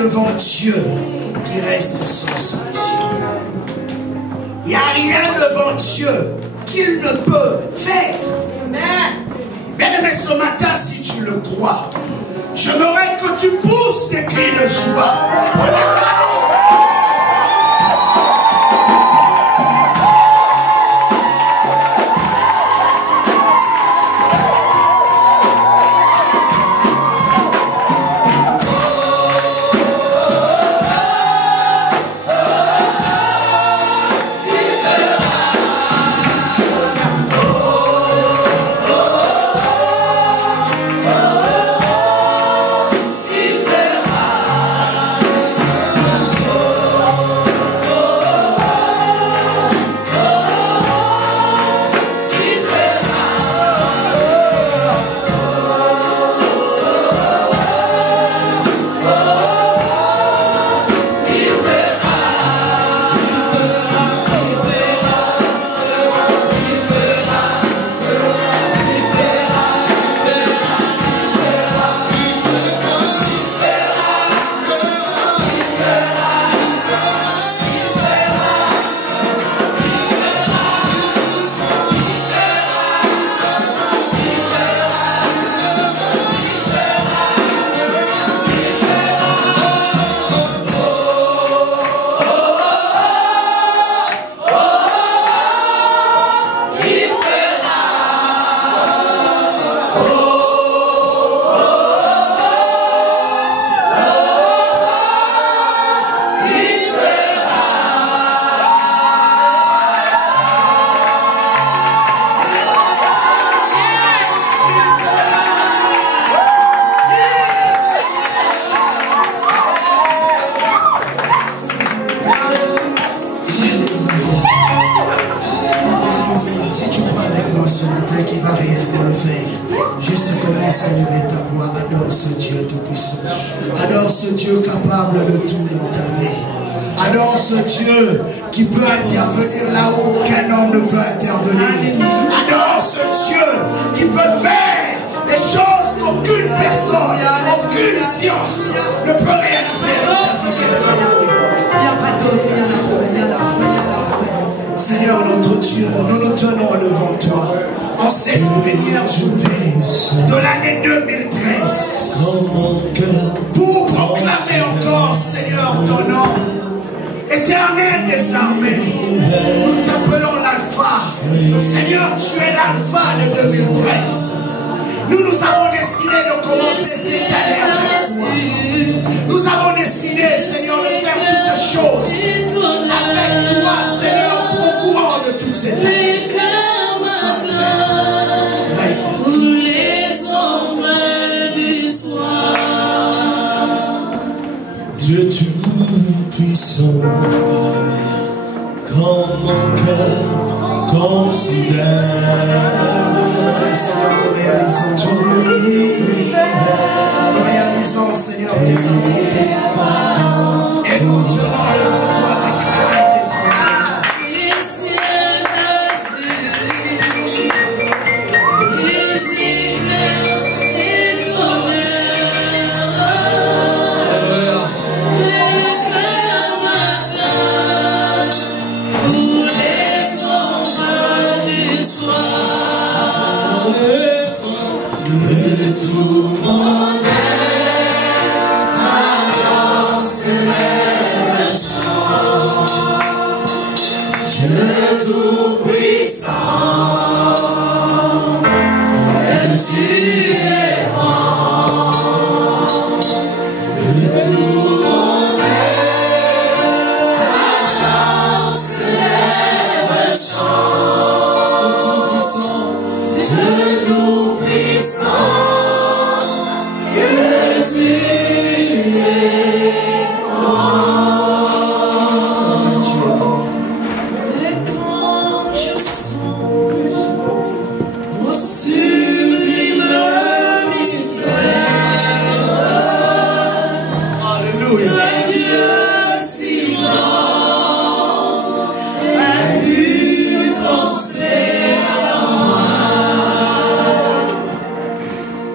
devant Dieu qui reste sans solution. Il n'y a rien devant Dieu qu'il ne peut faire. Bien-aimé, ce matin, si tu le crois, j'aimerais que tu pousses des cris de joie.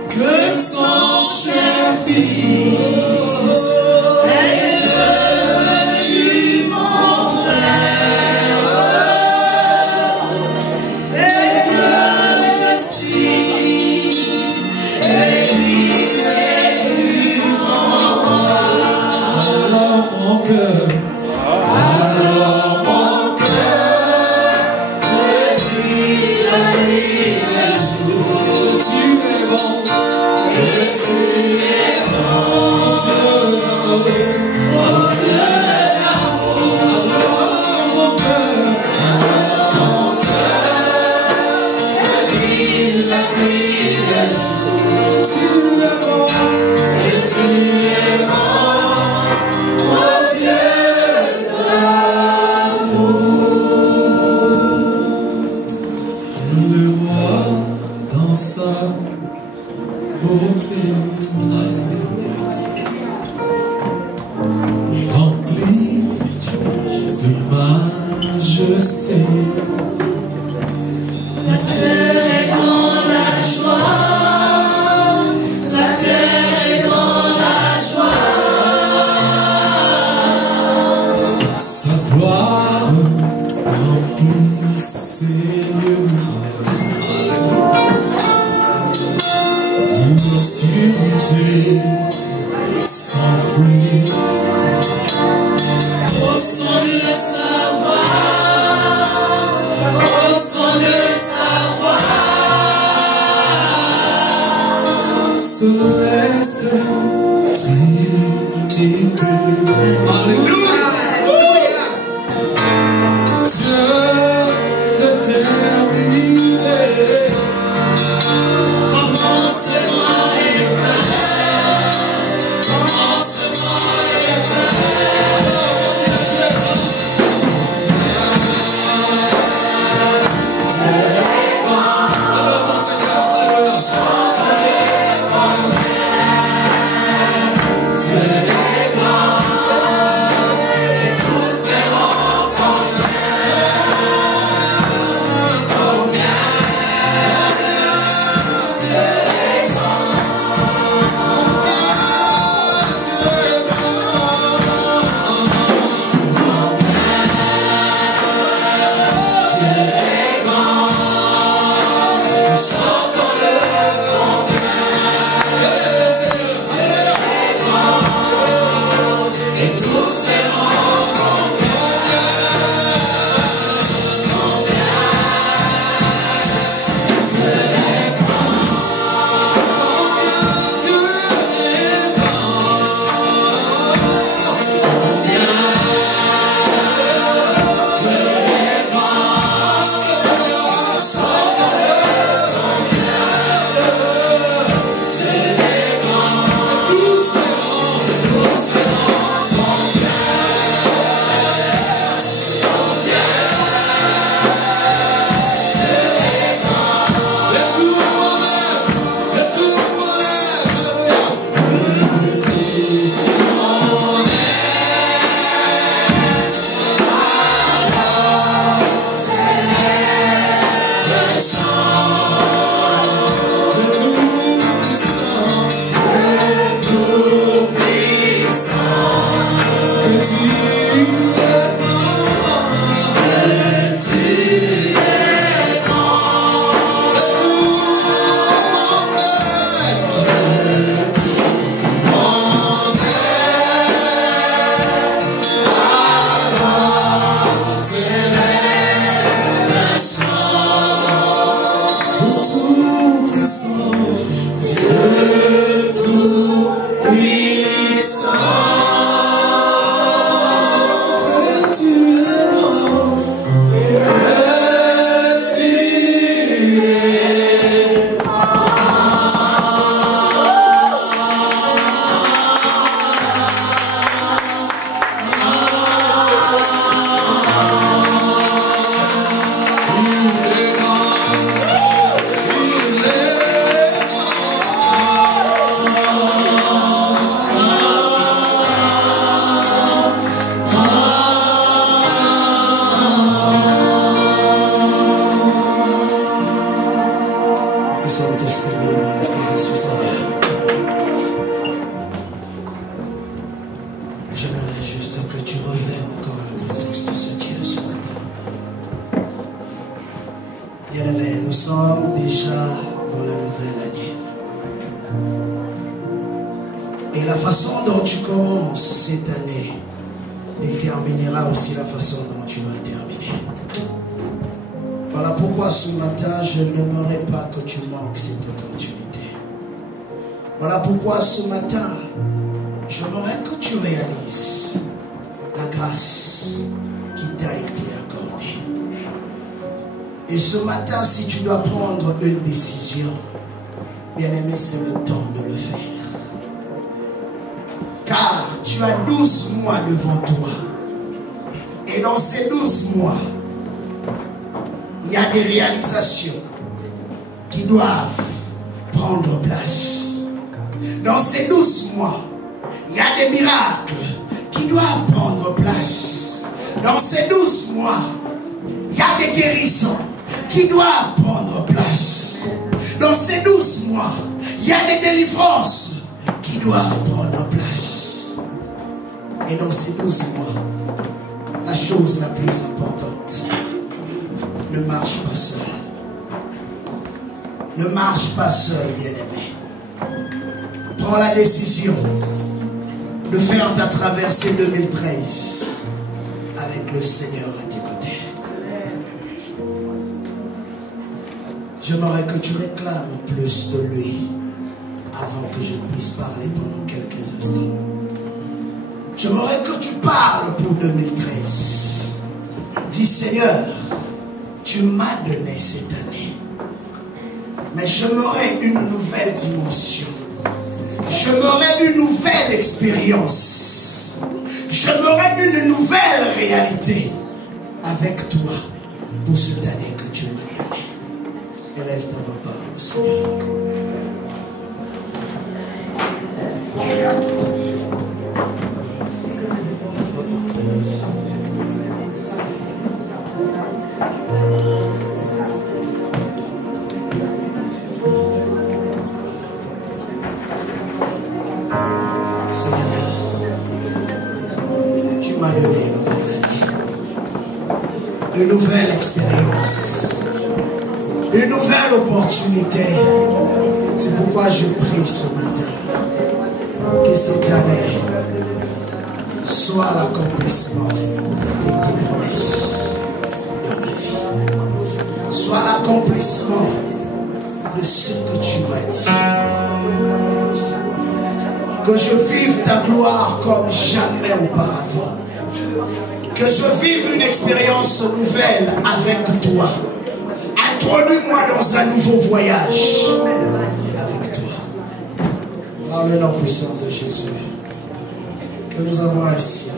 Que son cher fils Voilà pourquoi ce matin, j'aimerais que tu réalises la grâce qui t'a été accordée. Et ce matin, si tu dois prendre une décision, bien-aimé, c'est le temps de le faire. Car tu as 12 mois devant toi. Et dans ces 12 mois, il y a des réalisations qui doivent prendre place. Dans ces 12 mois, il y a des miracles qui doivent prendre place. Dans ces 12 mois, il y a des guérisons qui doivent prendre place. Dans ces 12 mois, il y a des délivrances qui doivent prendre place. Et dans ces 12 mois, la chose la plus importante, ne marche pas seul. Ne marche pas seul, bien-aimé. Prends la décision de faire ta traversée 2013 avec le Seigneur à tes côtés. J'aimerais que tu réclames plus de lui avant que je puisse parler pendant quelques instants. J'aimerais que tu parles pour 2013. Dis Seigneur, tu m'as donné cette année, mais j'aimerais une nouvelle dimension. J'aimerais une nouvelle expérience. J'aimerais une nouvelle réalité avec toi pour cette année que tu m'as donnée. Élève ta voix au Seigneur. Une nouvelle expérience, une nouvelle opportunité. C'est pourquoi je prie ce matin que cette année soit l'accomplissement de tes promesses de ma vie, soit l'accomplissement de ce que tu m'as dit. Que je vive ta gloire comme jamais auparavant. Que je vive une expérience nouvelle avec toi. Introduis-moi dans un nouveau voyage avec toi. Par le nom puissant de Jésus, que nous avons ainsi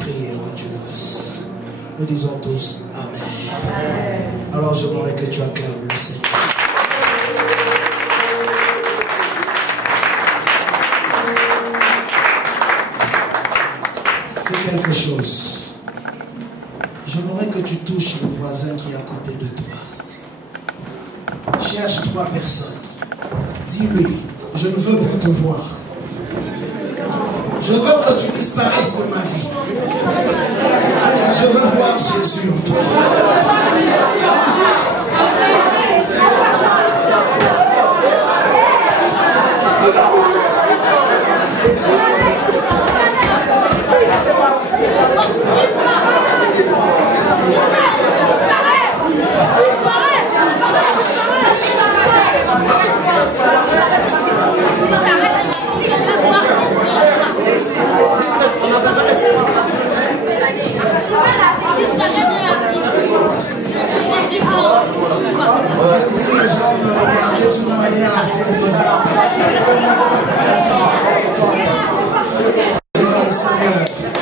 prié en Dieu grâce. Nous disons tous Amen. Alors je voudrais que tu acclames le Seigneur. Fais quelque chose. J'aimerais que tu touches le voisin qui est à côté de toi. Cherche 3 personnes. Dis-lui, je ne veux plus te voir. Je veux que tu disparaisses de ma vie. Je veux voir Jésus en toi.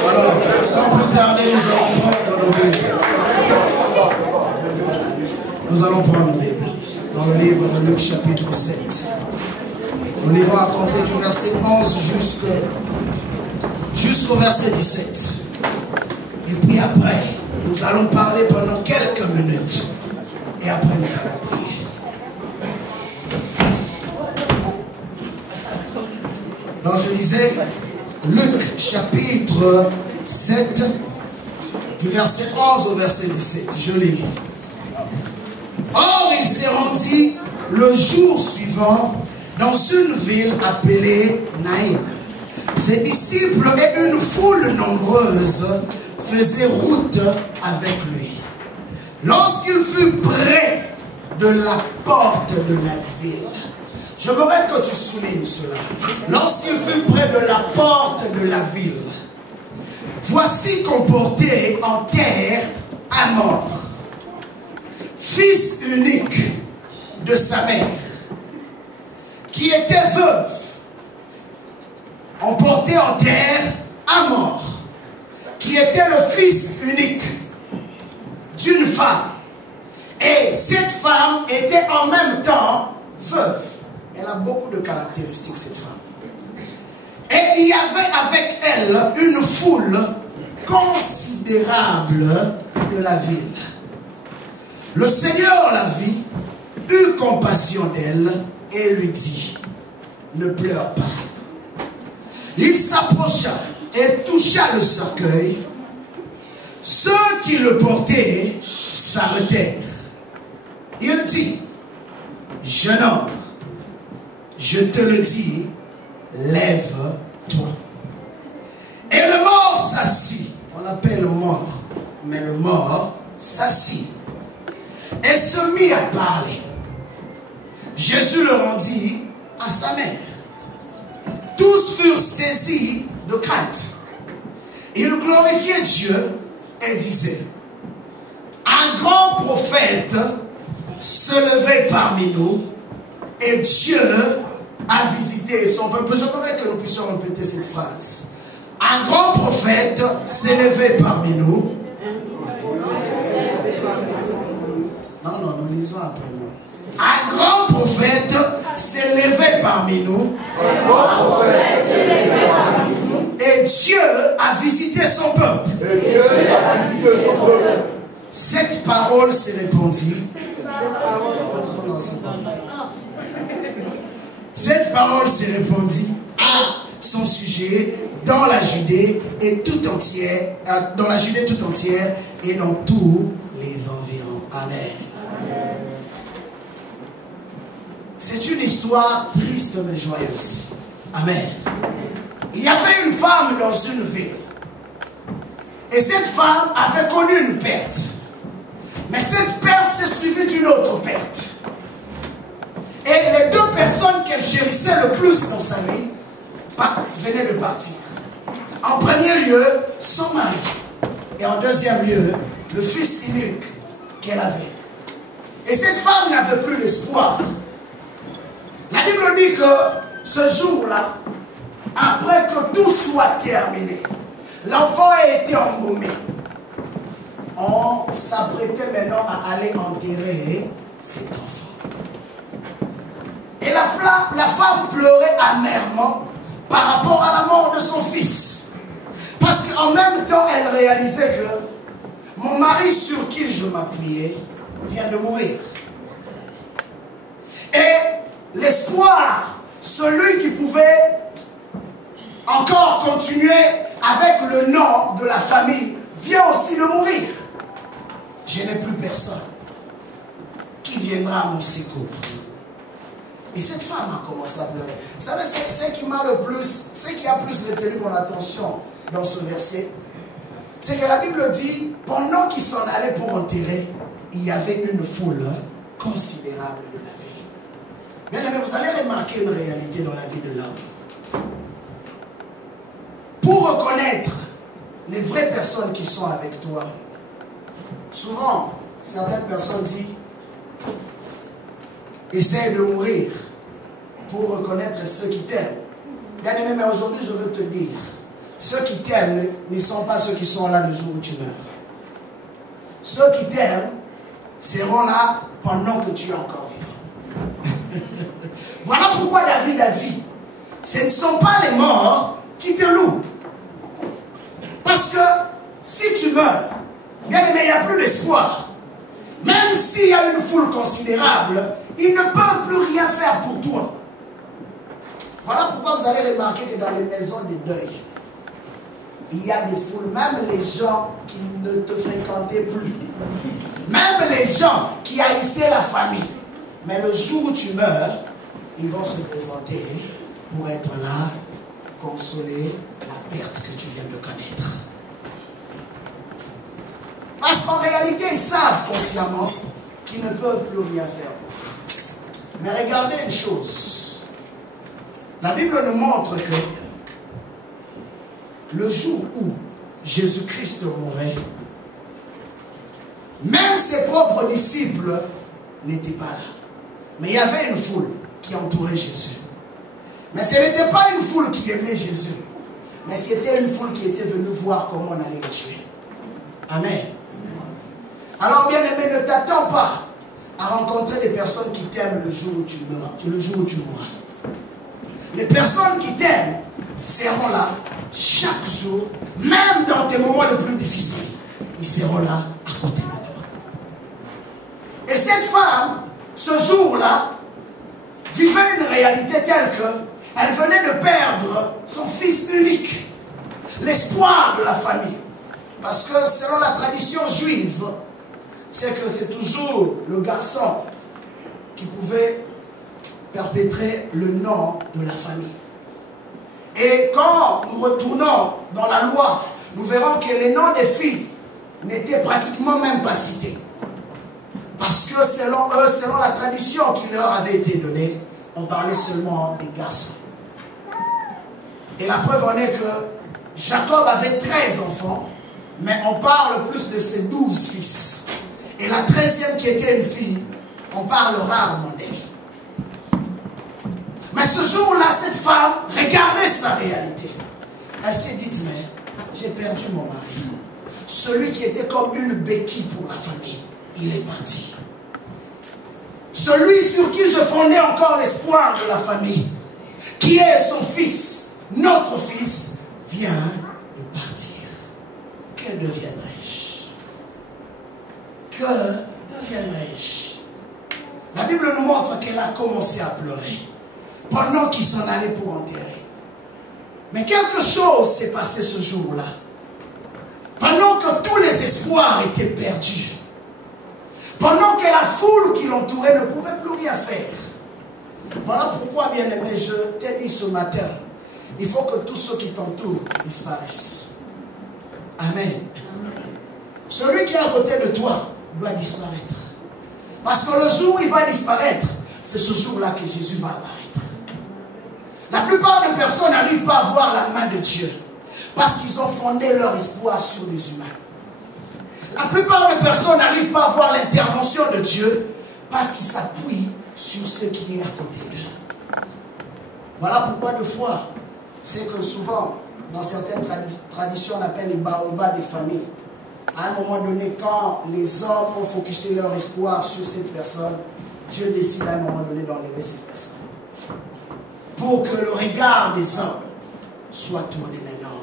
Alors, sans plus tarder, nous allons prendre la Bible dans le livre de Luc chapitre 7. Nous lirons à compter du verset 11 jusqu'au verset 17. Et puis après, nous allons parler pendant quelques minutes. Et après, nous allons prier. Donc je disais, Luc chapitre 7, du verset 11 au verset 17. Je lis. Or, il s'est rendu le jour suivant dans une ville appelée Naïm. Ses disciples et une foule nombreuse faisaient route avec lui. Lorsqu'il fut près de la porte de la ville, J'aimerais que tu soulignes cela. Lorsqu'il fut près de la porte de la ville, voici qu'on portait en terre un mort, fils unique de sa mère, qui était veuve. On portait en terre un mort, qui était le fils unique d'une femme. Et cette femme était en même temps veuve. Elle a beaucoup de caractéristiques, cette femme. Et il y avait avec elle une foule considérable de la ville. Le Seigneur la vit, eut compassion d'elle et lui dit, ne pleure pas. Il s'approcha et toucha le cercueil. Ceux qui le portaient s'arrêtèrent. Il dit, jeune homme, je te le dis, lève-toi. Et le mort s'assit. On appelle le mort, mais le mort s'assit et se mit à parler. Jésus le rendit à sa mère. Tous furent saisis de crainte. Ils glorifiaient Dieu et disaient, un grand prophète se levait parmi nous et Dieu a visité son peuple. J'aimerais que nous puissions répéter cette phrase. Un grand prophète s'est levé parmi nous. Non, nous lisons après nous. Un grand prophète s'est levé parmi nous. Et Dieu a visité son peuple. Cette parole s'est répandue. Cette parole s'est répandue à son sujet dans la Judée et tout entière, dans la Judée tout entière et dans tous les environs. Amen. C'est une histoire triste mais joyeuse. Amen. Il y avait une femme dans une ville. Et cette femme avait connu une perte. Mais cette perte s'est suivie d'une autre perte. Et les deux personnes qu'elle chérissait le plus dans sa vie venaient de partir. En premier lieu, son mari. Et en deuxième lieu, le fils unique qu'elle avait. Et cette femme n'avait plus d'espoir. La Bible dit que ce jour-là, après que tout soit terminé, l'enfant a été embaumé. On s'apprêtait maintenant à aller enterrer cet enfant. Et la femme pleurait amèrement par rapport à la mort de son fils. Parce qu'en même temps, elle réalisait que mon mari sur qui je m'appuyais vient de mourir. Et l'espoir, celui qui pouvait encore continuer avec le nom de la famille, vient aussi de mourir. Je n'ai plus personne qui viendra à mon secours. Et cette femme a commencé à pleurer. Vous savez, ce qui m'a le plus, ce qui a plus retenu mon attention dans ce verset, c'est que la Bible dit, pendant qu'ils s'en allaient pour enterrer, il y avait une foule considérable de la ville. Bien aimé, vous allez remarquer une réalité dans la vie de l'homme. Pour reconnaître les vraies personnes qui sont avec toi, souvent, certaines personnes disent, essaye de mourir pour reconnaître ceux qui t'aiment. Bien aimé, mais aujourd'hui, je veux te dire, ceux qui t'aiment ne sont pas ceux qui sont là le jour où tu meurs. Ceux qui t'aiment seront là pendant que tu es encore vivant. Voilà pourquoi David a dit, ce ne sont pas les morts qui te louent. Parce que si tu meurs, bien aimé, il n'y a plus d'espoir. Même s'il y a une foule considérable, ils ne peuvent plus rien faire pour toi. Voilà pourquoi vous allez remarquer que dans les maisons de deuil, il y a des foules, même les gens qui ne te fréquentaient plus, même les gens qui haïssaient la famille. Mais le jour où tu meurs, ils vont se présenter pour être là, consoler la perte que tu viens de connaître. Parce qu'en réalité, ils savent consciemment qu'ils ne peuvent plus rien faire pour toi. Mais regardez une chose. La Bible nous montre que le jour où Jésus-Christ mourait, même ses propres disciples n'étaient pas là. Mais il y avait une foule qui entourait Jésus. Mais ce n'était pas une foule qui aimait Jésus. Mais c'était une foule qui était venue voir comment on allait le tuer. Amen. Alors bien aimé, ne t'attends pas à rencontrer des personnes qui t'aiment le jour où tu mourras. Les personnes qui t'aiment seront là chaque jour, même dans tes moments les plus difficiles. Ils seront là à côté de toi. Et cette femme, ce jour-là, vivait une réalité telle qu'elle venait de perdre son fils unique, l'espoir de la famille. Parce que selon la tradition juive, c'est que c'est toujours le garçon qui pouvait perpétrer le nom de la famille. Et quand nous retournons dans la loi, nous verrons que les noms des filles n'étaient pratiquement même pas cités. Parce que selon eux, selon la tradition qui leur avait été donnée, on parlait seulement des garçons. Et la preuve en est que Jacob avait 13 enfants, mais on parle plus de ses 12 fils. Et la 13e qui était une fille, on parle rarement d'elle. Mais ce jour-là, cette femme regardait sa réalité. Elle s'est dit, mais j'ai perdu mon mari. Celui qui était comme une béquille pour la famille, il est parti. Celui sur qui je fondais encore l'espoir de la famille, qui est son fils, notre fils, vient de partir. Que deviendrai-je? Que deviendrai-je? La Bible nous montre qu'elle a commencé à pleurer pendant qu'il s'en allait pour enterrer. Mais quelque chose s'est passé ce jour-là. Pendant que tous les espoirs étaient perdus, pendant que la foule qui l'entourait ne pouvait plus rien faire. Voilà pourquoi, bien aimé, je t'ai dit ce matin, il faut que tous ceux qui t'entourent disparaissent. Amen. Celui qui est à côté de toi doit disparaître. Parce que le jour où il va disparaître, c'est ce jour-là que Jésus va apparaître. La plupart des personnes n'arrivent pas à voir la main de Dieu parce qu'ils ont fondé leur espoir sur les humains. La plupart des personnes n'arrivent pas à voir l'intervention de Dieu parce qu'ils s'appuient sur ce qui est à côté d'eux. Voilà pourquoi de fois, c'est que souvent, dans certaines traditions, on appelle les baobas des familles. À un moment donné, quand les hommes ont focusé leur espoir sur cette personne, Dieu décide à un moment donné d'enlever cette personne. Pour que le regard des hommes soit tourné maintenant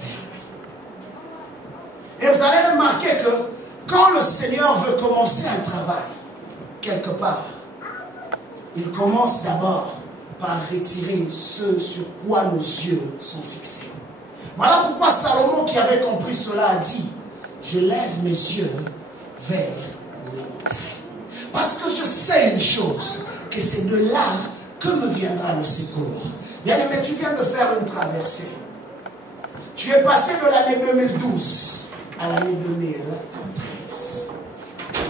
vers lui. Et vous allez remarquer que quand le Seigneur veut commencer un travail, quelque part, il commence d'abord par retirer ce sur quoi nos yeux sont fixés. Voilà pourquoi Salomon, qui avait compris cela, a dit, je lève mes yeux vers les montagnes. Parce que je sais une chose, que c'est de là que me viendra le secours. Bien aimé, tu viens de faire une traversée. Tu es passé de l'année 2012 à l'année 2013.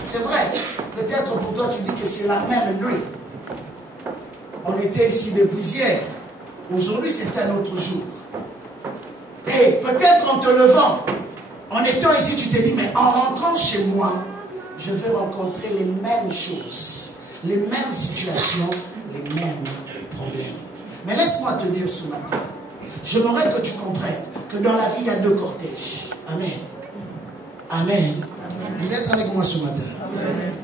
C'est vrai, peut-être pour toi tu dis que c'est la même nuit. On était ici depuis hier. Aujourd'hui c'est un autre jour. Et peut-être en te levant, en étant ici, tu te dis, mais en rentrant chez moi, je vais rencontrer les mêmes choses, les mêmes situations, les mêmes problèmes. Mais laisse-moi te dire ce matin, j'aimerais que tu comprennes que dans la vie, il y a deux cortèges. Amen. Amen. Amen. Vous êtes avec moi ce matin? Amen.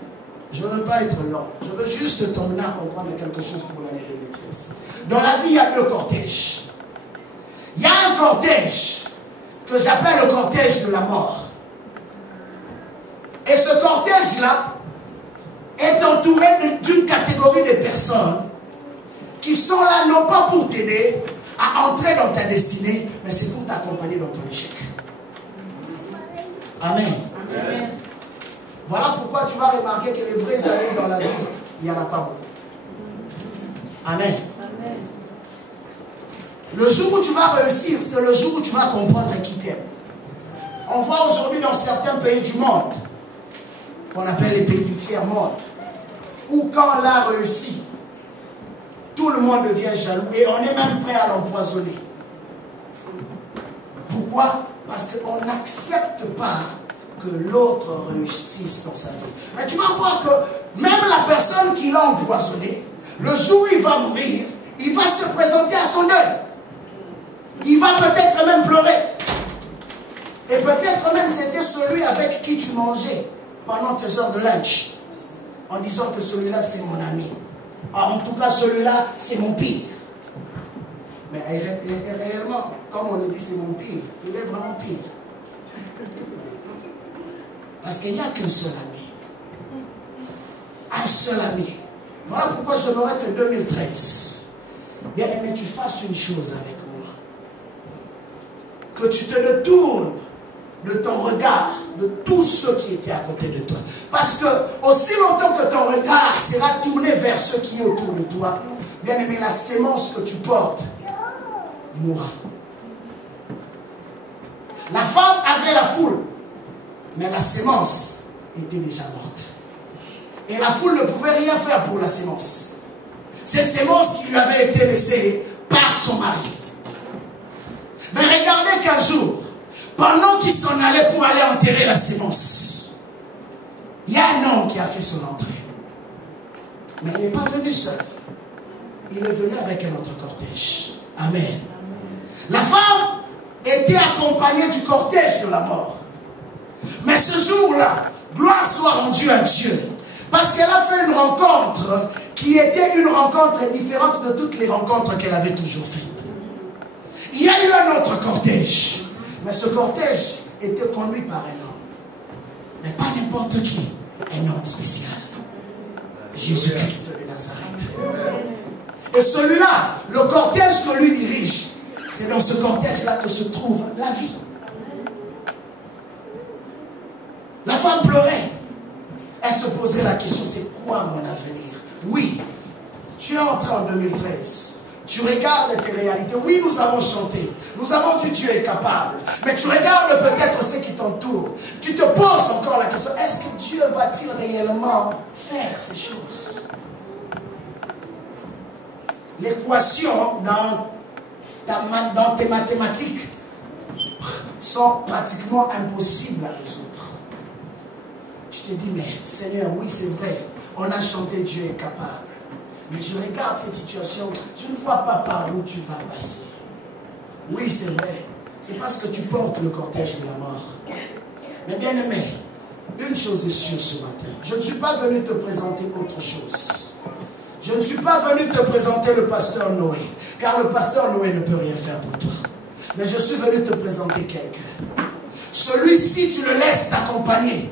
Je ne veux pas être long. Je veux juste t'emmener à comprendre quelque chose pour l'année 2013. Dans la vie, il y a deux cortèges. Il y a un cortège que j'appelle le cortège de la mort. Et ce cortège-là est entouré d'une catégorie de personnes qui sont là non pas pour t'aider à entrer dans ta destinée, mais c'est pour t'accompagner dans ton échec. Amen. Amen. Voilà pourquoi tu vas remarquer que les vrais amis dans la vie, il n'y en a pas beaucoup. Amen. Amen. Le jour où tu vas réussir, c'est le jour où tu vas comprendre qui t'aime. On voit aujourd'hui dans certains pays du monde, qu'on appelle les pays du tiers-monde, où quand l'un réussit, tout le monde devient jaloux et on est même prêt à l'empoisonner. Pourquoi? Parce qu'on n'accepte pas que l'autre réussisse dans sa vie. Mais tu vas voir que même la personne qui l'a empoisonné, le jour où il va mourir, il va se présenter à son deuil. Il va peut-être même pleurer. Et peut-être même c'était celui avec qui tu mangeais pendant tes heures de lunch. En disant que celui-là c'est mon ami. En tout cas celui-là c'est mon pire. Mais réellement, comme on le dit c'est mon pire, il est vraiment pire. Parce qu'il n'y a qu'un seul ami. Un seul ami. Voilà pourquoi j'aimerais que 2013, bien aimé, tu fasses une chose avec moi. Que tu te détournes de ton regard, de tous ceux qui étaient à côté de toi. Parce que aussi longtemps que ton regard sera tourné vers ceux qui sont autour de toi, bien aimé, la sémence que tu portes mourra. La femme avait la foule, mais la sémence était déjà morte. Et la foule ne pouvait rien faire pour la sémence. Cette sémence qui lui avait été laissée par son mari. Mais regardez qu'un jour, pendant qu'il s'en allait pour aller enterrer la sémence, il y a un homme qui a fait son entrée. Mais il n'est pas venu seul. Il est venu avec un autre cortège. Amen. La femme était accompagnée du cortège de la mort. Mais ce jour-là, gloire soit rendue à Dieu. Parce qu'elle a fait une rencontre qui était une rencontre différente de toutes les rencontres qu'elle avait toujours faites. Il y a eu un autre cortège. Mais ce cortège était conduit par un homme. Mais pas n'importe qui. Un homme spécial. Jésus-Christ de Nazareth. Et celui-là, le cortège que lui dirige, c'est dans ce cortège-là que se trouve la vie. La femme pleurait. Elle se posait la question, c'est quoi mon avenir? Oui, tu es entré en 2013. Tu regardes tes réalités. Oui, nous avons chanté. Nous avons dit Dieu est capable. Mais tu regardes peut-être ceux qui t'entourent. Tu te poses encore la question, est-ce que Dieu va-t-il réellement faire ces choses? L'équation dans tes mathématiques sont pratiquement impossibles à résoudre. Je te dis, mais Seigneur, oui, c'est vrai. On a chanté Dieu est capable. Mais je regarde cette situation, je ne vois pas par où tu vas passer. Oui, c'est vrai. C'est parce que tu portes le cortège de la mort. Mais bien aimé, une chose est sûre ce matin. Je ne suis pas venu te présenter autre chose. Je ne suis pas venu te présenter le pasteur Noé. Car le pasteur Noé ne peut rien faire pour toi. Mais je suis venu te présenter quelqu'un. Celui-ci, tu le laisses t'accompagner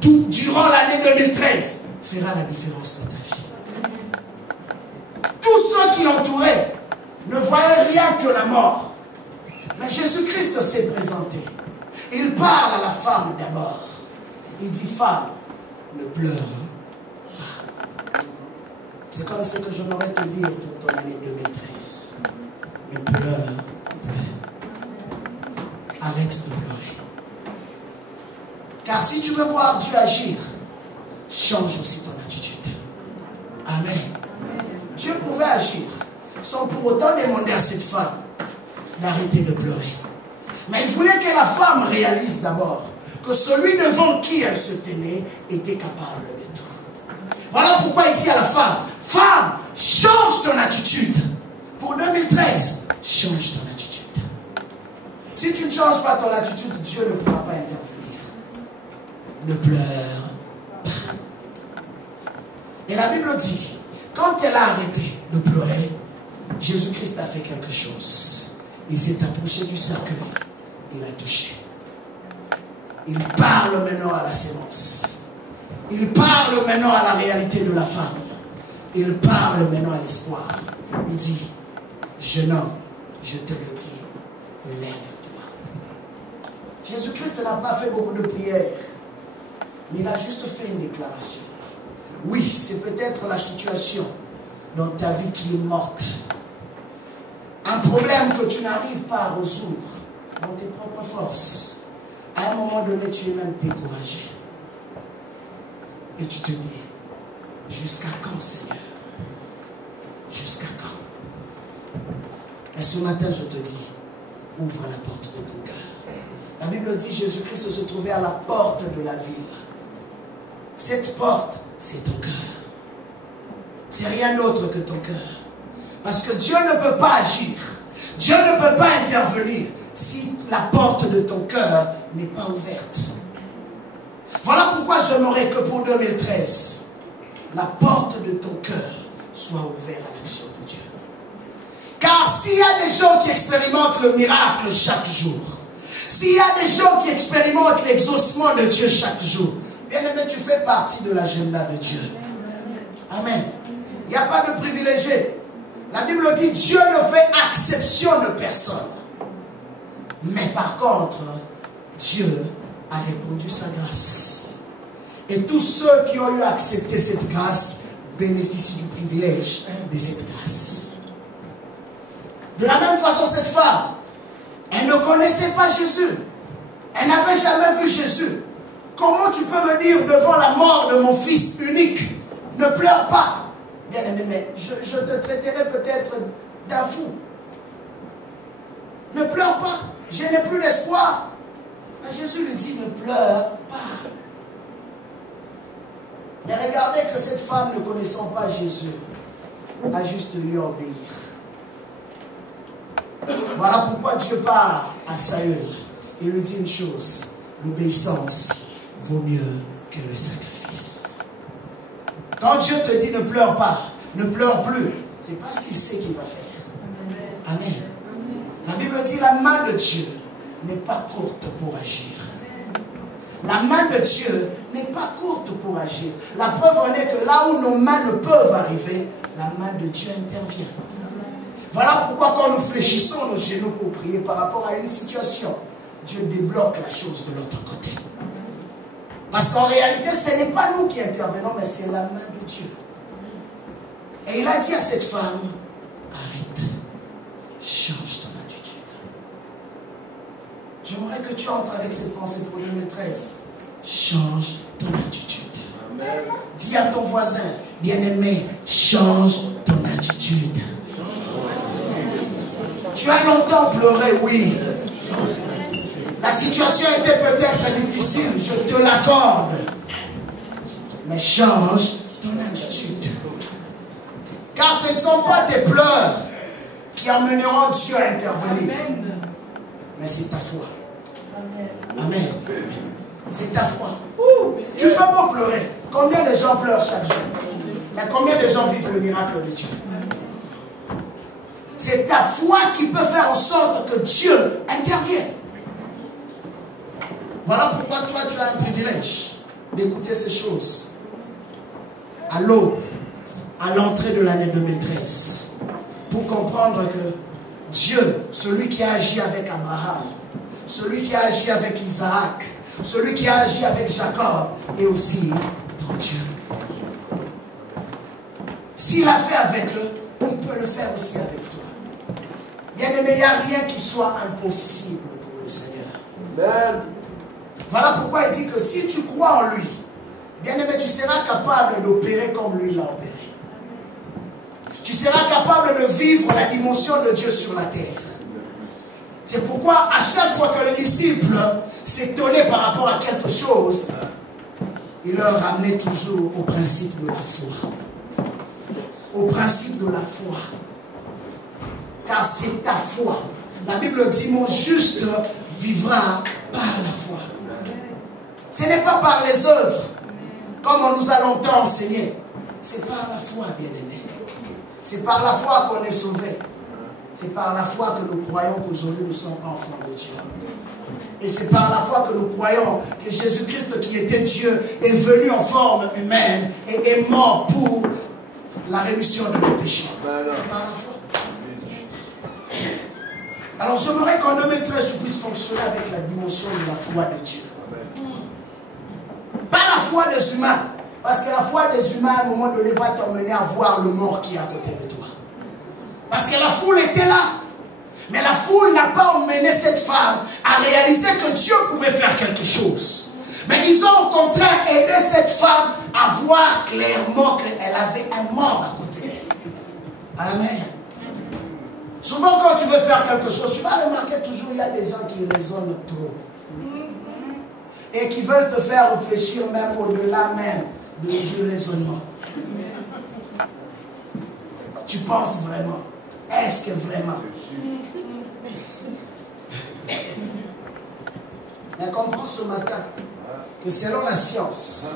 durant l'année 2013, fera la différence dans ta vie. Tous ceux qui l'entouraient ne voyaient rien que la mort. Mais Jésus-Christ s'est présenté. Il parle à la femme d'abord. Il dit, femme, ne pleure pas. C'est comme ce que j'aimerais te dire pour ton année 2013. Ne pleure pas. Arrête de pleurer. Car si tu veux voir Dieu agir, change aussi ton attitude. Amen. Dieu pouvait agir sans pour autant demander à cette femme d'arrêter de pleurer. Mais il voulait que la femme réalise d'abord que celui devant qui elle se tenait était capable de tout. Voilà pourquoi il dit à la femme, femme, change ton attitude. Pour 2013, change ton attitude. Si tu ne changes pas ton attitude, Dieu ne pourra pas intervenir. Ne pleure pas. Et la Bible dit, quand elle a arrêté de pleurer, Jésus-Christ a fait quelque chose. Il s'est approché du cercueil. Il a touché. Il parle maintenant à la sémence. Il parle maintenant à la réalité de la femme. Il parle maintenant à l'espoir. Il dit, jeune homme, je te le dis, lève-toi. Jésus-Christ n'a pas fait beaucoup de prières. Mais il a juste fait une déclaration. Oui, c'est peut-être la situation dans ta vie qui est morte. Un problème que tu n'arrives pas à résoudre dans tes propres forces. À un moment donné, tu es même découragé. Et tu te dis, jusqu'à quand, Seigneur? Jusqu'à quand? Et ce matin, je te dis, ouvre la porte de ton cœur. La Bible dit, Jésus-Christ se trouvait à la porte de la ville. Cette porte, c'est ton cœur. C'est rien d'autre que ton cœur. Parce que Dieu ne peut pas agir. Dieu ne peut pas intervenir si la porte de ton cœur n'est pas ouverte. Voilà pourquoi j'aimerais que pour 2013, la porte de ton cœur soit ouverte à l'action de Dieu. Car s'il y a des gens qui expérimentent le miracle chaque jour, s'il y a des gens qui expérimentent l'exaucement de Dieu chaque jour, bien aimé, tu fais partie de l'agenda de Dieu. Amen. Il n'y a pas de privilégié. La Bible dit Dieu ne fait exception de personne. Mais par contre, Dieu a répondu sa grâce. Et tous ceux qui ont eu accepté cette grâce bénéficient du privilège de cette grâce. De la même façon, cette femme, elle ne connaissait pas Jésus. Elle n'avait jamais vu Jésus. Comment tu peux me dire devant la mort de mon fils unique, ne pleure pas? Bien aimé, mais je te traiterai peut-être d'un fou. Ne pleure pas, je n'ai plus d'espoir. Mais Jésus lui dit, ne pleure pas. Mais regardez que cette femme, ne connaissant pas Jésus, a juste lui obéir. Voilà pourquoi Dieu parle à Saül. Il lui dit une chose, l'obéissance vaut mieux que le sacrifice. Quand Dieu te dit ne pleure pas, ne pleure plus, c'est parce qu'il sait qu'il va faire. Amen. La Bible dit la main de Dieu n'est pas courte pour agir. La main de Dieu n'est pas courte pour agir. La preuve en est que là où nos mains ne peuvent arriver, la main de Dieu intervient. Voilà pourquoi quand nous fléchissons nos genoux pour prier par rapport à une situation, Dieu débloque la chose de l'autre côté. Parce qu'en réalité, ce n'est pas nous qui intervenons, mais c'est la main de Dieu. Et il a dit à cette femme, arrête, change ton attitude. J'aimerais que tu entres avec cette pensée pour 2013. Change ton attitude. Amen. Dis à ton voisin, bien-aimé, change ton attitude. Tu as longtemps pleuré, oui. La situation était peut-être difficile, je te l'accorde. Mais change ton attitude. Car ce ne sont pas tes pleurs qui amèneront Dieu à intervenir. Mais c'est ta foi. Amen. C'est ta foi. Tu peux pas pleurer. Combien de gens pleurent chaque jour? Mais combien de gens vivent le miracle de Dieu? C'est ta foi qui peut faire en sorte que Dieu intervienne. Voilà pourquoi toi tu as un privilège d'écouter ces choses à l'aube, à l'entrée de l'année 2013, pour comprendre que Dieu, celui qui a agi avec Abraham, celui qui a agi avec Isaac, celui qui a agi avec Jacob, est aussi ton Dieu. S'il a fait avec eux, il peut le faire aussi avec toi. Bien aimé, il n'y a rien qui soit impossible pour le Seigneur. Amen. Voilà pourquoi il dit que si tu crois en lui, bien aimé, tu seras capable d'opérer comme lui l'a opéré. Tu seras capable de vivre la dimension de Dieu sur la terre. C'est pourquoi à chaque fois que le disciple s'étonnait par rapport à quelque chose, il leur ramenait toujours au principe de la foi. Au principe de la foi. Car c'est ta foi. La Bible dit, mon juste vivra par la foi. Ce n'est pas par les œuvres, comme on nous a longtemps enseigné. C'est par la foi, bien-aimé. C'est par la foi qu'on est sauvé. C'est par la foi que nous croyons qu'aujourd'hui nous sommes enfants de Dieu. Et c'est par la foi que nous croyons que Jésus-Christ, qui était Dieu, est venu en forme humaine et est mort pour la rémission de nos péchés. C'est par la foi. Alors j'aimerais qu'en 2013, je puisse fonctionner avec la dimension de la foi de Dieu. Pas la foi des humains. Parce que la foi des humains, à un moment donné, va t'emmener à voir le mort qui est à côté de toi. Parce que la foule était là. Mais la foule n'a pas emmené cette femme à réaliser que Dieu pouvait faire quelque chose. Mais ils ont au contraire aidé cette femme à voir clairement qu'elle avait un mort à côté d'elle. Amen. Souvent quand tu veux faire quelque chose, tu vas remarquer toujours il y a des gens qui raisonnent trop. Et qui veulent te faire réfléchir même au-delà même du raisonnement. Tu penses vraiment? Est-ce que vraiment? Mais comprends ce matin que selon la science,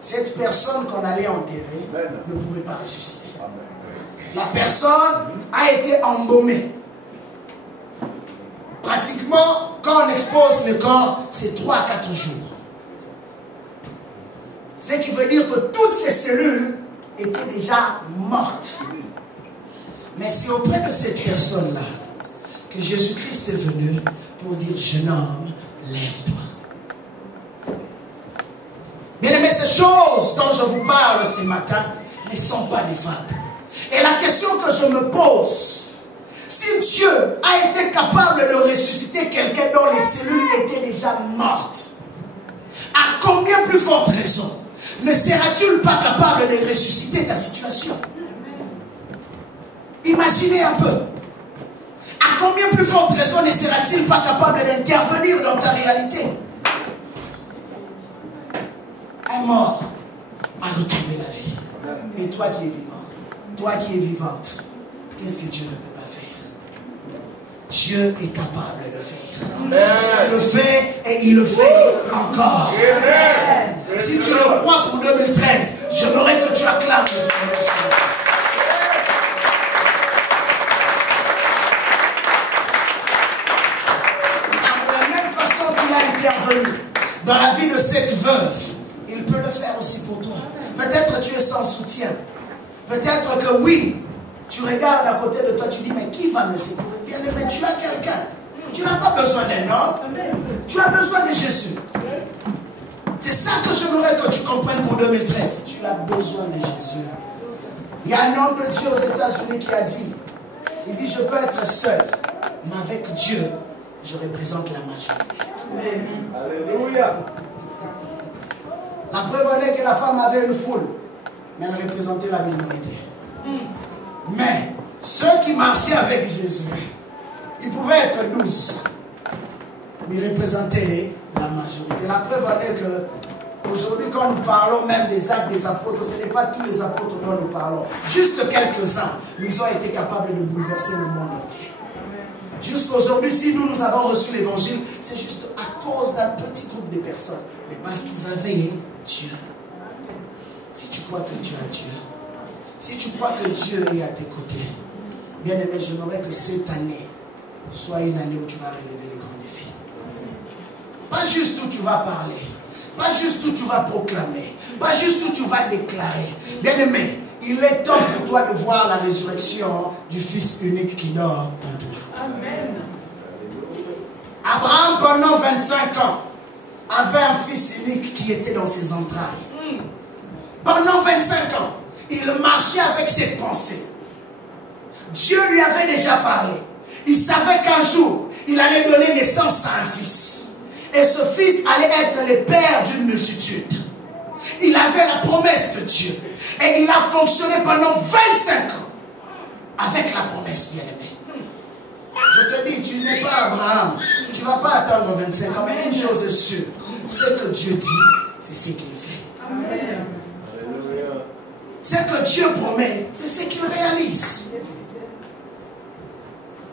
cette personne qu'on allait enterrer ne pouvait pas ressusciter. La personne a été embaumée. Pratiquement, quand on expose le corps, c'est 3 à 4 jours. Ce qui veut dire que toutes ces cellules étaient déjà mortes. Mais c'est auprès de cette personne-là que Jésus-Christ est venu pour dire, jeune homme, lève-toi. Bien-aimés, ces choses dont je vous parle ce matin ne sont pas des fables. Et la question que je me pose, si Dieu a été capable de ressusciter quelqu'un dont les cellules étaient déjà mortes, à combien plus forte raison ne sera-t-il pas capable de ressusciter ta situation? Imaginez un peu. À combien plus forte raison ne sera-t-il pas capable d'intervenir dans ta réalité? Un mort a retrouvé la vie. Et toi qui es vivant, toi qui es vivante, qu'est-ce que Dieu ne peut pas faire? Dieu est capable de le faire. Amen. Il le fait et il le fait encore. Amen. Si tu le crois pour 2013, j'aimerais que tu acclames le Seigneur. De la même façon qu'il a intervenu dans la vie de cette veuve, il peut le faire aussi pour toi. Peut-être tu es sans soutien. Peut-être que oui, tu regardes à côté de toi, tu dis, mais qui va me secourir? Bien aimé, tu as quelqu'un. Tu n'as pas besoin d'un homme. Tu as besoin de Jésus. C'est ça que j'aimerais que tu comprennes pour 2013. Tu as besoin de Jésus. Il y a un homme de Dieu aux États-Unis qui a dit, il dit, je peux être seul, mais avec Dieu, je représente la majorité. Alléluia. La preuve en est que la femme avait une foule, mais elle représentait la minorité. Mais ceux qui marchaient avec Jésus, ils pouvaient être 12, mais ils représentaient la majorité. La preuve en est que aujourd'hui, quand nous parlons même des actes des apôtres, ce n'est pas tous les apôtres dont nous parlons. Juste quelques-uns, nous ont été capables de bouleverser le monde entier. Jusqu'aujourd'hui, si nous avons reçu l'évangile, c'est juste à cause d'un petit groupe de personnes, mais parce qu'ils avaient Dieu. Si tu crois que tu as Dieu, si tu crois que Dieu est à tes côtés, bien aimé, j'aimerais que cette année soit une année où tu vas relever les grands défis. Pas juste où tu vas parler, pas juste où tu vas proclamer, pas juste où tu vas déclarer. Bien aimé, il est temps pour toi de voir la résurrection du Fils unique qui dort en toi. Amen. Abraham, pendant 25 ans, avait un fils unique qui était dans ses entrailles. Pendant 25 ans, il marchait avec cette pensée. Dieu lui avait déjà parlé. Il savait qu'un jour, il allait donner naissance à un fils. Et ce fils allait être le père d'une multitude. Il avait la promesse de Dieu. Et il a fonctionné pendant 25 ans avec la promesse, bien-aimée. Je te dis, tu n'es pas Abraham. Tu ne vas pas attendre 25 ans. Mais une chose est sûre, ce que Dieu dit, c'est ce qu'il fait. Amen. Ce que Dieu promet, c'est ce qu'il réalise.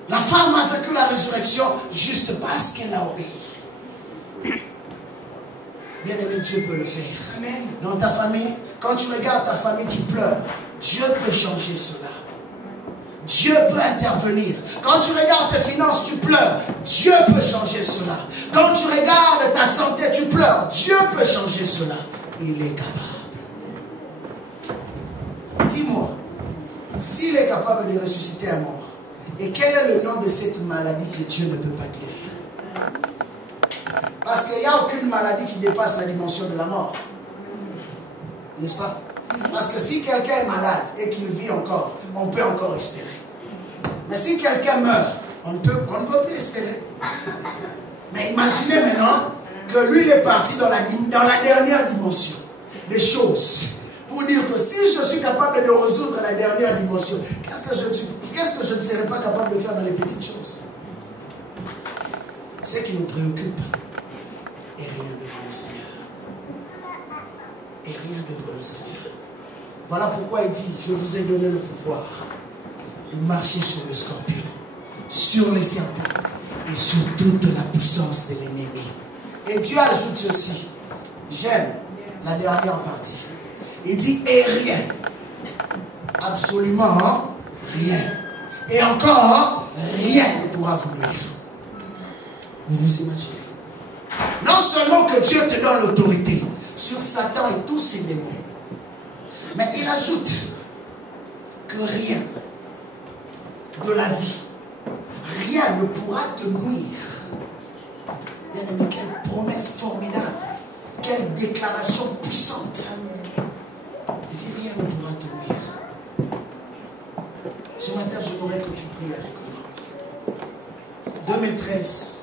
La femme a vécu la résurrection juste parce qu'elle a obéi. Bien aimé, Dieu peut le faire. Amen. Dans ta famille, quand tu regardes ta famille, tu pleures. Dieu peut changer cela. Dieu peut intervenir. Quand tu regardes tes finances, tu pleures. Dieu peut changer cela. Quand tu regardes ta santé, tu pleures. Dieu peut changer cela. Il est capable. Dis-moi, s'il est capable de ressusciter un mort, et quel est le nom de cette maladie que Dieu ne peut pas guérir? Parce qu'il n'y a aucune maladie qui dépasse la dimension de la mort. N'est-ce pas? Parce que si quelqu'un est malade et qu'il vit encore, on peut encore espérer. Mais si quelqu'un meurt, on ne peut plus espérer. Mais imaginez maintenant que lui il est parti dans la dernière dimension des choses. pour dire que si je suis capable de résoudre la dernière dimension, qu'est-ce que je ne serais pas capable de faire dans les petites choses? Ce qui nous préoccupe est rien devant le Seigneur. Et rien devant le Seigneur. Voilà pourquoi il dit, je vous ai donné le pouvoir de marcher sur le scorpion, sur les serpents et sur toute la puissance de l'ennemi. Et Dieu ajoute ceci. J'aime la dernière partie. Il dit, et rien. Absolument rien. Et encore, rien ne pourra vous nuire. Vous vous imaginez? Non seulement que Dieu te donne l'autorité sur Satan et tous ses démons, mais il ajoute que rien de la vie, rien ne pourra te nuire. Bien aimé, quelle promesse formidable, quelle déclaration puissante. Il dit, rien ne pourra te nuire. Ce matin, j'aimerais que tu pries avec moi. 2013,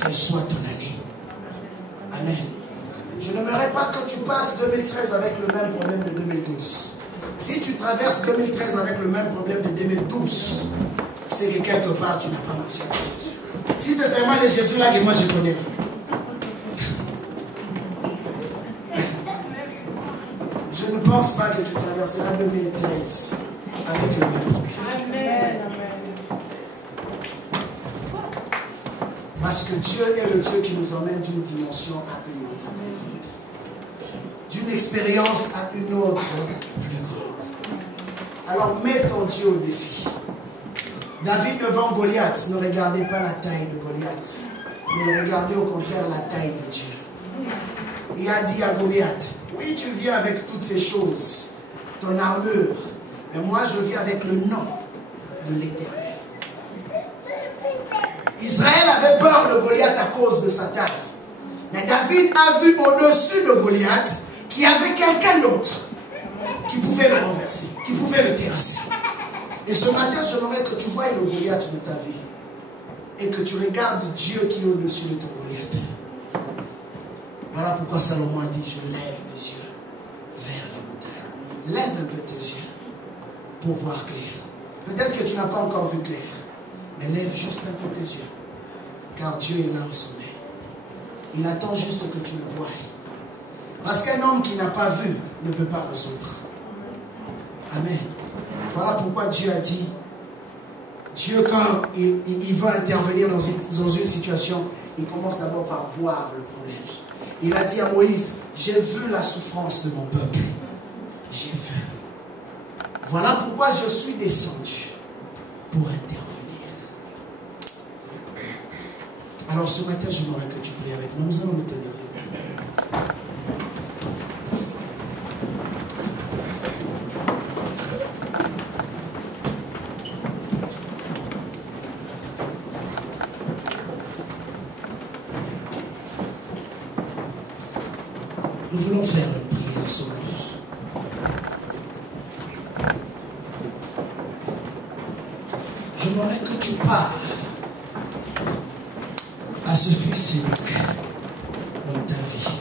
qu'elle soit ton année. Amen. Je n'aimerais pas que tu passes 2013 avec le même problème de 2012. Si tu traverses 2013 avec le même problème de 2012, c'est que quelque part tu n'as pas marché avec Jésus. Si c'est seulement les Jésus là que moi je connais. Je ne pense pas que tu traverseras 2013 avec le même problème. Amen. Parce que Dieu est le Dieu qui nous emmène d'une dimension à une autre. D'une expérience à une autre plus grande. Alors mets ton Dieu au défi. David devant Goliath, ne regardez pas la taille de Goliath, mais regardez au contraire la taille de Dieu. Il a dit à Goliath, oui tu viens avec toutes ces choses, ton armure, mais moi je viens avec le nom de l'Éternel. Israël avait peur de Goliath à cause de sa taille. Mais David a vu au-dessus de Goliath qu'il y avait quelqu'un d'autre qui pouvait le renverser, qui pouvait le terrasser. Et ce matin, j'aimerais que tu voies le Goliath de ta vie et que tu regardes Dieu qui est au-dessus de ton Goliath. Voilà pourquoi Salomon a dit, je lève mes yeux vers la montagne. Lève un peu tes yeux pour voir clair. Peut-être que tu n'as pas encore vu clair, mais lève juste un peu tes yeux, car Dieu est là au sommet. Il attend juste que tu le voies. Parce qu'un homme qui n'a pas vu ne peut pas résoudre. Amen. Voilà pourquoi Dieu a dit, Dieu quand il veut intervenir dans une situation, il commence d'abord par voir le problème. Il a dit à Moïse, j'ai vu la souffrance de mon peuple. J'ai vu. Voilà pourquoi je suis descendu pour intervenir. Alors ce matin, j'aimerais que tu pries avec nous. Nous allons nous tenir debout. Nous voulons faire une prière sur lui. J'aimerais que tu parles à ce fils unique dans ta vie,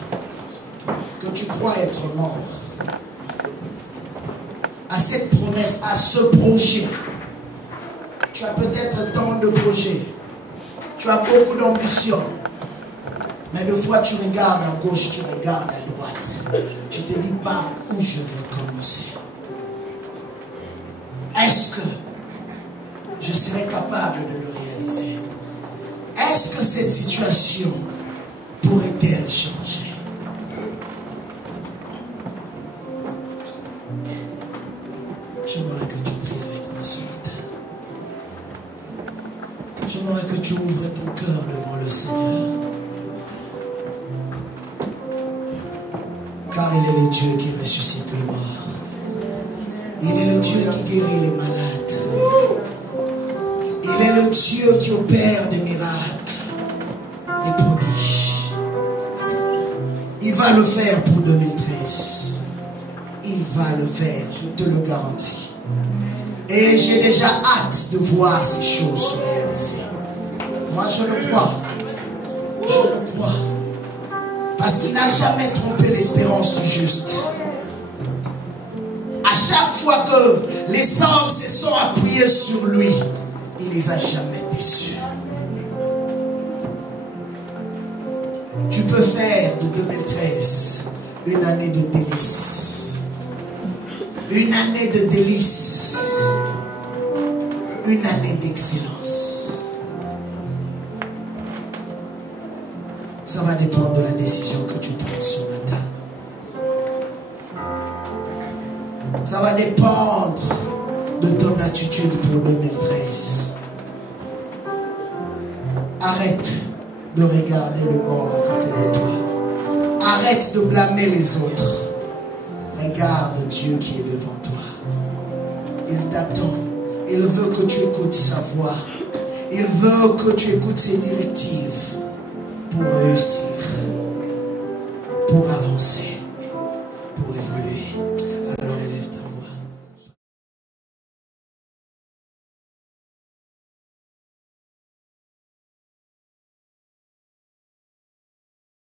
que tu crois être mort, à cette promesse, à ce projet. Tu as peut-être tant de projets, tu as beaucoup d'ambition. Mais des fois, tu regardes à gauche, tu regardes à droite. Tu ne te dis pas où je veux commencer. Est-ce que je serai capable de le réaliser? Est-ce que cette situation pourrait-elle changer? J'aimerais que tu pries avec moi ce matin. J'aimerais que tu ouvres ton cœur devant le Seigneur. Car il est le Dieu qui ressuscite les morts. Il est le Dieu qui guérit les malades. Il est le Dieu qui opère des miracles, des prodiges. Il va le faire pour 2013. Il va le faire, je te le garantis. Et j'ai déjà hâte de voir ces choses se réaliser. Moi je le crois. Je le crois. Parce qu'il n'a jamais trompé l'espérance du juste. que les hommes se sont appuyés sur lui, il ne les a jamais déçus. Tu peux faire de 2013 une année de délices. Une année de délices. Une année d'excellence. Ça va dépendre de la décision que tu prends ce matin. Ça va dépendre de ton attitude pour 2013. Arrête de regarder le mort à côté de toi. Arrête de blâmer les autres. Regarde Dieu qui est devant toi. Il t'attend. Il veut que tu écoutes sa voix. Il veut que tu écoutes ses directives pour réussir, pour avancer.